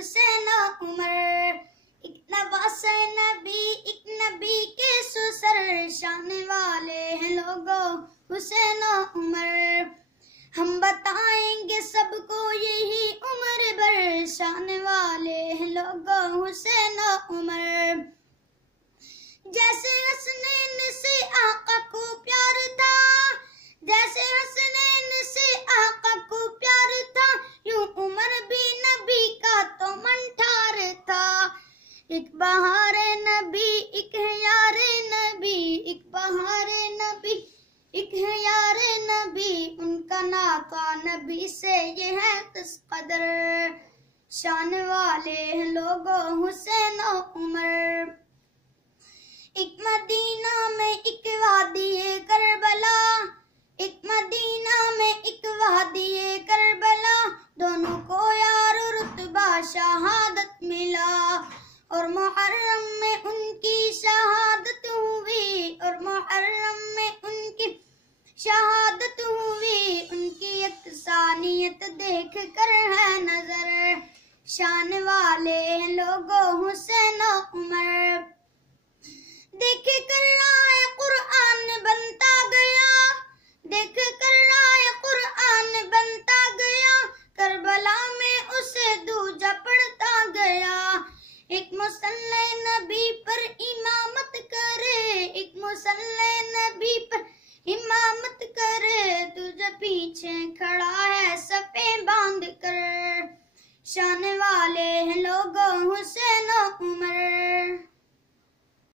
हुसैन उमर। एक नवास नबी, एक नबी के सुसर, शान वाले हैं लोगों हुसैन उमर। हम बताएंगे सबको यही उम्र भर, शान वाले हैं लोगों हुसैन उमर। जैसे हसनैन से आका को प्यार था, जैसे हसनैन से आका को प्यार था, यूं उमर भी नबी का तो मंठार था। एक बहार नबी, एक है यार नबी, एक बहार नबी, एक है यार नबी, उनका नाता नबी से ये है किस कदर, शान वाले हैं लोगों हुसैन उमर। एक मदीना में एक वादी करबला, एक मदीना में एक वादी करबला, दोनों को यार रुतबा शहादत मिला। और मुहर्रम में उनकी शहादत हुई, और मुहर्रम में उनकी शहादत हुई, उनकी यकसानियत देख कर है नजर, शान वाले हैं लोगों